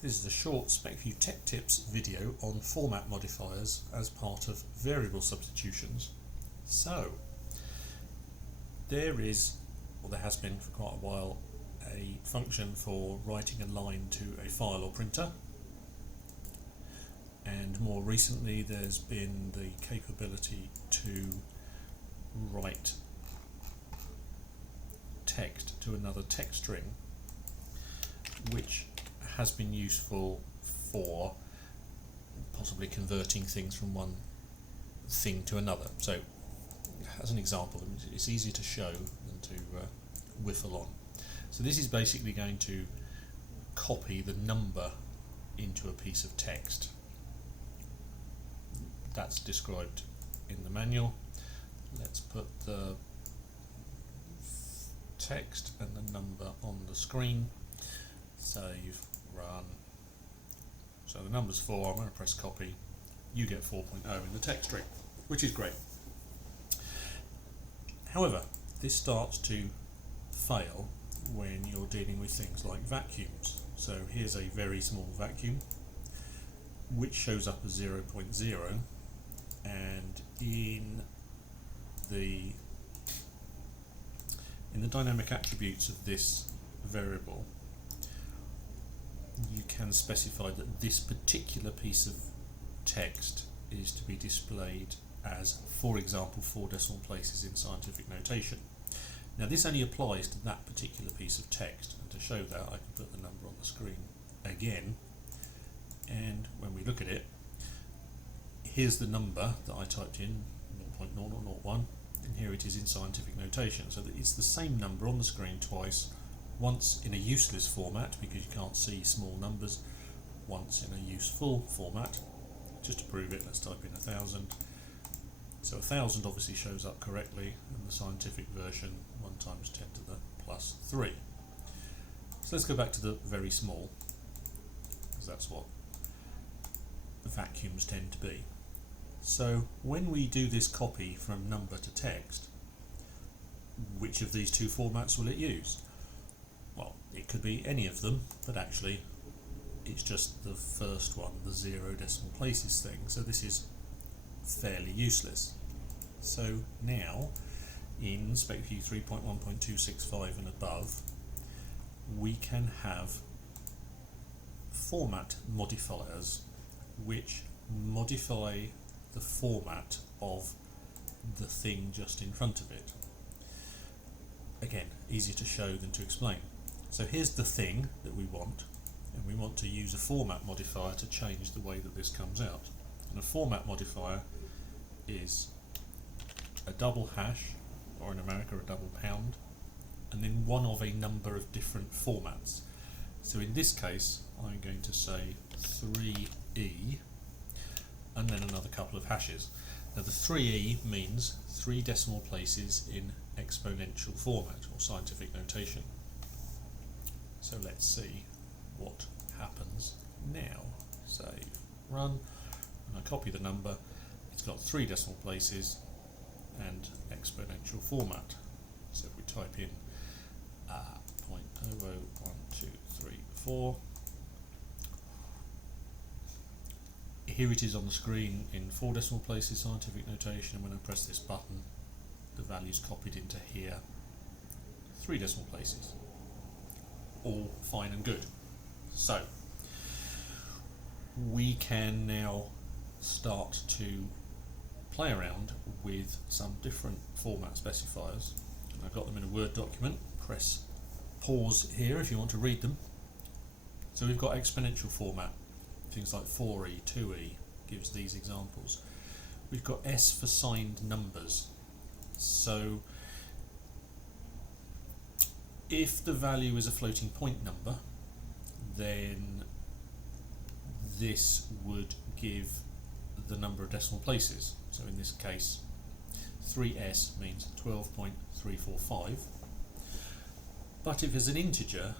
This is a short SpecView Tech Tips video on format modifiers as part of variable substitutions. So, there has been for quite a while, a function for writing a line to a file or printer, and more recently there's been the capability to write text to another text string, which has been useful for possibly converting things from one thing to another. So, as an example, it's easier to show than to whiffle on. So this is basically going to copy the number into a piece of text. That's described in the manual. Let's put the text and the number on the screen. Save, run. So the number's 4, I'm going to press copy. You get 4.0 in the text string, which is great. However, this starts to fail when you're dealing with things like vacuums. So here's a very small vacuum which shows up as 0.0, and in the dynamic attributes of this variable you can specify that this particular piece of text is to be displayed as, for example, 4 decimal places in scientific notation. Now this only applies to that particular piece of text, and to show that I can put the number on the screen again, and when we look at it, here's the number that I typed in, 0.0001, and here it is in scientific notation, so that it's the same number on the screen twice, once in a useless format because you can't see small numbers, once in a useful format. Just to prove it, let's type in 1000. So 1000 obviously shows up correctly, and the scientific version 1 times 10 to the plus 3. So let's go back to the very small, because that's what the vacuums tend to be. So when we do this copy from number to text, which of these two formats will it use? Well, it could be any of them, but actually it's just the first one, the 0 decimal places thing, so this is fairly useless. So now in SpecView 3.1.265 and above we can have format modifiers which modify the format of the thing just in front of it. Again, easier to show than to explain. So here's the thing that we want, and we want to use a format modifier to change the way that this comes out. And a format modifier is a double hash, or in America a double pound, and then one of a number of different formats. So in this case I'm going to say 3e and then another couple of hashes. Now the 3e means 3 decimal places in exponential format or scientific notation. So let's see what happens now. Save, run, and I copy the number. It's got 3 decimal places and exponential format. So if we type in 0.001234, here it is on the screen in 4 decimal places scientific notation, and when I press this button the value's copied into here, 3 decimal places. All fine and good. So we can now start to play around with some different format specifiers. I've got them in a Word document. Press pause here if you want to read them. So we've got exponential format, things like 4e, 2e gives these examples. We've got S for signed numbers. So if the value is a floating point number, then this would give the number of decimal places. So in this case 3s means 12.345, but if it's an integer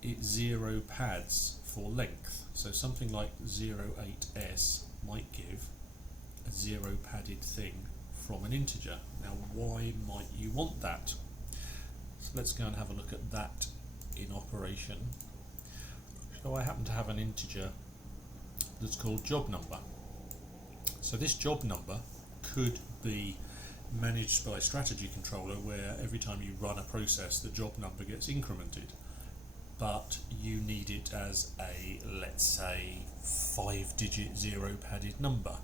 it's 0 pads for length, so something like 08s might give a 0 padded thing from an integer. Now why might you want that? So let's go and have a look at that in operation. So I happen to have an integer that's called job number. So this job number could be managed by a strategy controller where every time you run a process the job number gets incremented, but you need it as a, let's say, 5-digit 0 padded number.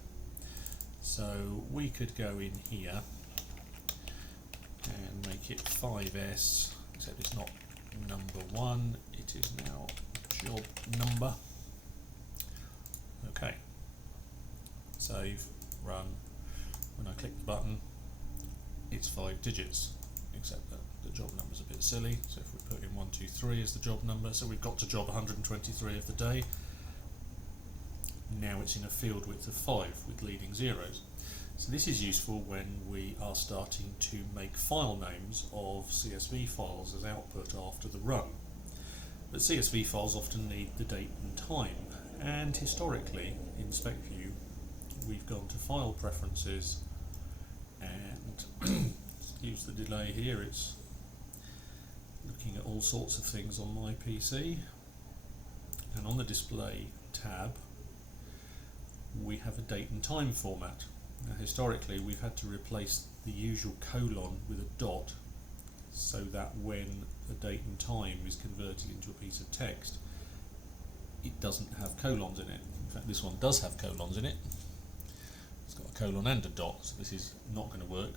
So we could go in here and make it 5s, except it's not number 1, it is now job number. Okay, save, run. When I click the button, it's 5 digits, except that the job number's a bit silly. So if we put in 123 as the job number, so we've got to job 123 of the day. Now it's in a field width of 5 with leading zeros. So this is useful when we are starting to make file names of CSV files as output after the run. But CSV files often need the date and time, and historically in SpecView we've gone to file preferences, and excuse the delay here, it's looking at all sorts of things on my PC, and on the display tab we have a date and time format. Now historically we've had to replace the usual colon with a dot so that when the date and time is converted into a piece of text it doesn't have colons in it. In fact this one does have colons in it. It's got a colon and a dot, so this is not going to work.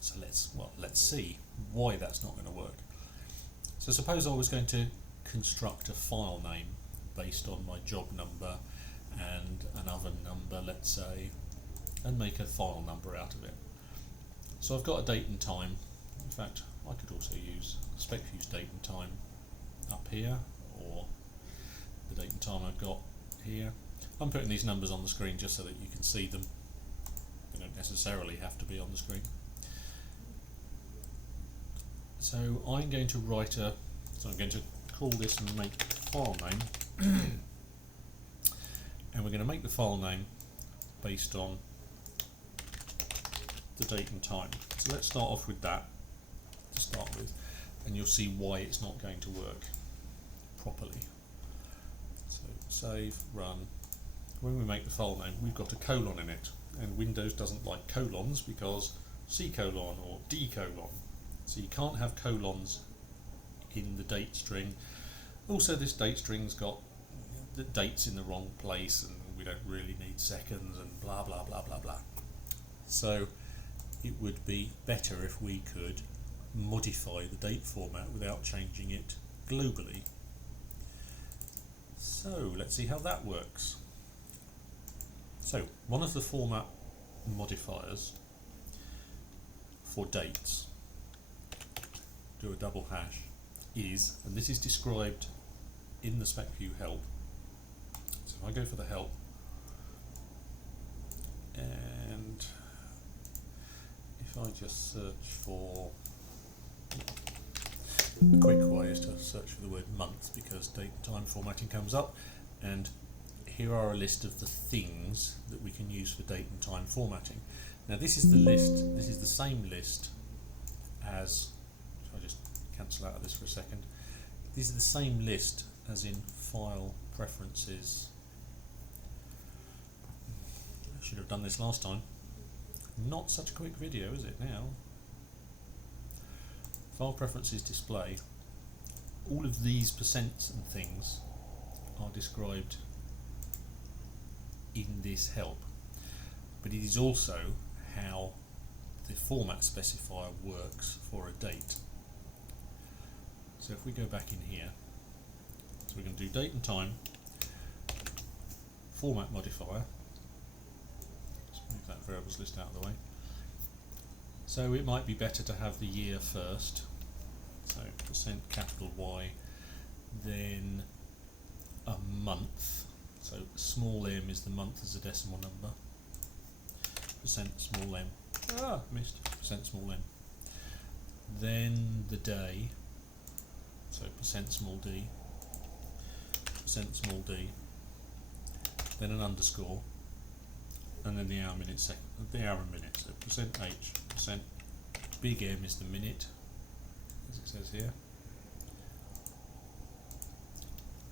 So let's see why that's not going to work. So suppose I was going to construct a file name based on my job number and another number, let's say, and make a file number out of it. So I've got a date and time. In fact, I could also use SpecView's date and time up here, or the date and time I've got here. I'm putting these numbers on the screen just so that you can see them. They don't necessarily have to be on the screen. So I'm going to I'm going to call this make file name, and we're going to make the file name based on the date and time. So let's start off with that to start with, and you'll see why it's not going to work properly. So save, run. When we make the file name, we've got a colon in it, and Windows doesn't like colons because C colon or D colon. So you can't have colons in the date string. Also this date string's got the dates in the wrong place, and we don't really need seconds and blah blah blah blah blah. So it would be better if we could modify the date format without changing it globally. So let's see how that works. So one of the format modifiers for dates, do a double hash, is, and this is described in the SpecView help. So if I go for the help, and if I just search for, the quick way is to search for the word month, because date and time formatting comes up, and here are a list of the things that we can use for date and time formatting. Now this is the list, this is the same list as, so I just cancel out of this for a second, this is the same list as in file preferences. I should have done this last time. Not such a quick video, is it now? File preferences display. All of these percents and things are described in this help, but it is also how the format specifier works for a date. So if we go back in here, so we're going to do date and time, format modifier. Let's move that variables list out of the way. So it might be better to have the year first, so %Y, then a month, so small m is the month as a decimal number, %small m, missed, %small m, then the day, so %small d, %small d, then an underscore, and then the hour, minute, second, the hour and minute, so %h, big M is the minute, as it says here,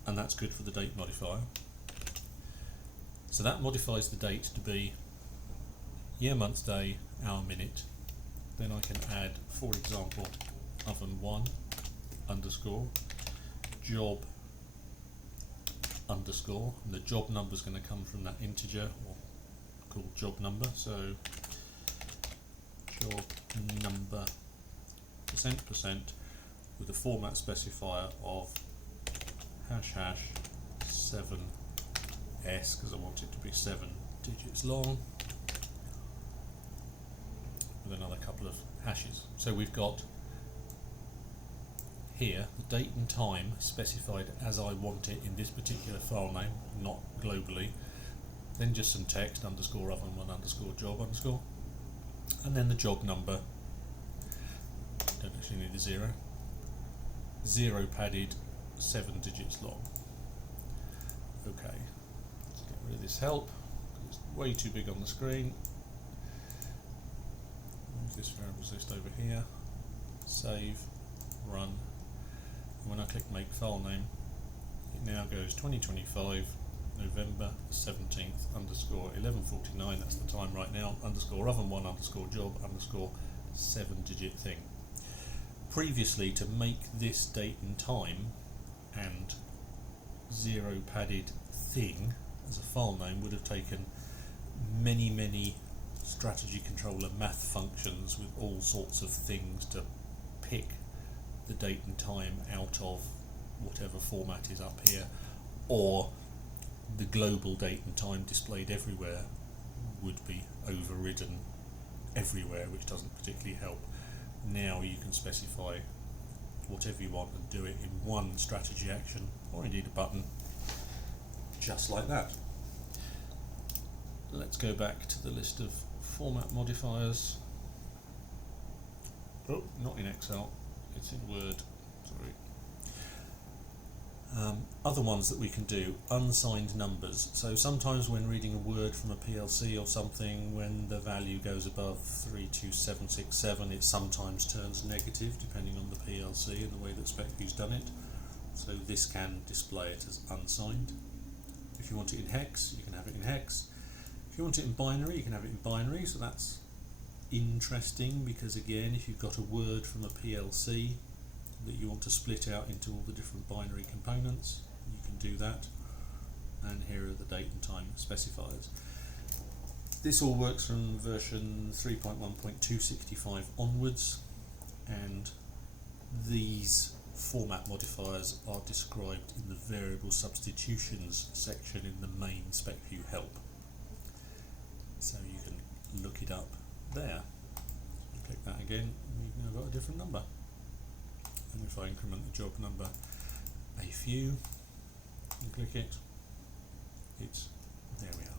and that's good for the date modifier. So that modifies the date to be year, month, day, hour, minute. Then I can add, for example, oven1 underscore job underscore, and the job number is going to come from that integer or called job number. So job number %% with a format specifier of #7s because I want it to be 7 digits long with another couple of hashes. So we've got here the date and time specified as I want it in this particular file name, not globally. Then just some text underscore oven1 underscore job underscore, and then the job number. Don't actually need a 0 padded, 7 digits long. Okay, let's get rid of this help. It's way too big on the screen. Move this variables list over here. Save, run. And when I click make file name, it now goes 2025 November 17th underscore 11:49. That's the time right now. Underscore oven1 underscore job underscore 7-digit thing. Previously, to make this date and time and 0 padded thing as a file name would have taken many strategy controller math functions with all sorts of things to pick the date and time out of whatever format is up here, or the global date and time displayed everywhere would be overridden everywhere, which doesn't particularly help. Now you can specify whatever you want and do it in one strategy action, or indeed a button, just like that. Let's go back to the list of format modifiers. Oh, not in Excel, it's in Word, sorry. Other ones that we can do, unsigned numbers. So sometimes when reading a word from a PLC or something, when the value goes above 32767, it sometimes turns negative depending on the PLC and the way that SpecView's done it. So this can display it as unsigned. If you want it in hex, you can have it in hex. If you want it in binary, you can have it in binary. So that's interesting because, again, if you've got a word from a PLC that you want to split out into all the different binary components, you can do that. And here are the date and time specifiers. This all works from version 3.1.265 onwards, and these format modifiers are described in the variable substitutions section in the main SpecView help. So you can look it up there. You click that again, and you've now got a different number. And if I increment the job number a few and click it, there we are.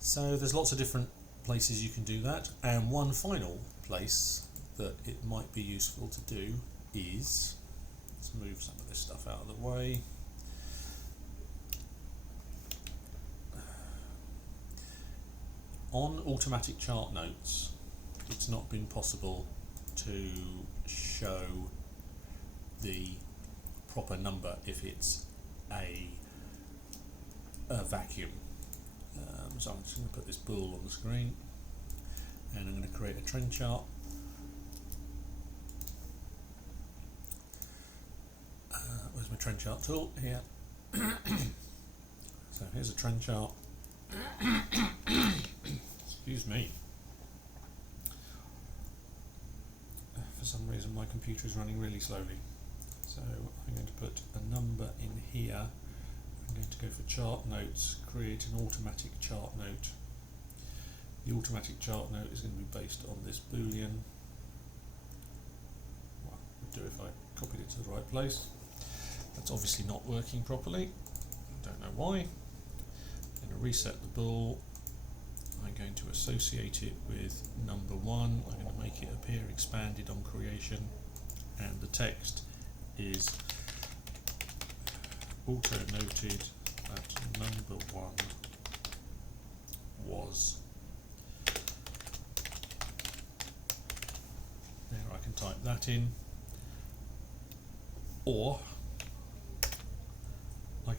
So there's lots of different places you can do that, and one final place that it might be useful to do is, let's move some of this stuff out of the way. On automatic chart notes, it's not been possible to show the proper number if it's a vacuum. So I'm just going to put this bool on the screen, and I'm going to create a trend chart. Where's my trend chart tool? Here. So here's a trend chart. Excuse me. For some reason my computer is running really slowly. So I'm going to put a number in here. I'm going to go for chart notes, create an automatic chart note. The automatic chart note is going to be based on this boolean. Well, I'd do if I copied it to the right place. That's obviously not working properly. Don't know why. I'm going to reset the bool. I'm going to associate it with number 1. I'm going to make it appear expanded on creation, and the text is auto noted that number 1 was. There, I can type that in, or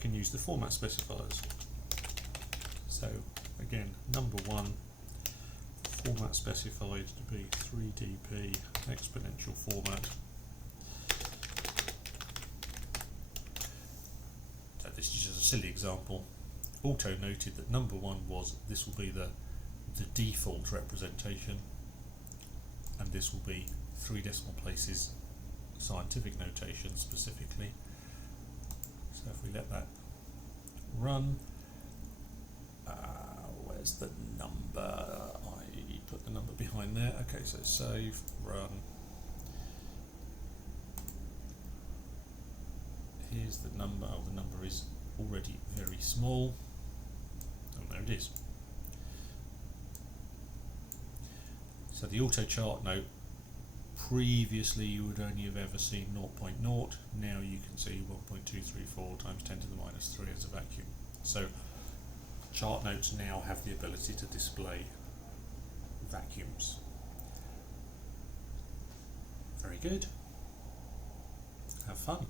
can use the format specifiers. So again, number 1, format specified to be 3dp exponential format. So this is just a silly example. Auto noted that number 1 was, this will be the default representation, and this will be 3 decimal places scientific notation specifically. So if we let that run, where's the number? I put the number behind there. Okay, so save, run. Here's the number. Oh, the number is already very small. Oh, there it is. So the auto chart note, previously you would only have ever seen 0.0, now you can see 1.234 times 10 to the minus 3 as a vacuum. So chart notes now have the ability to display vacuums. Very good. Have fun.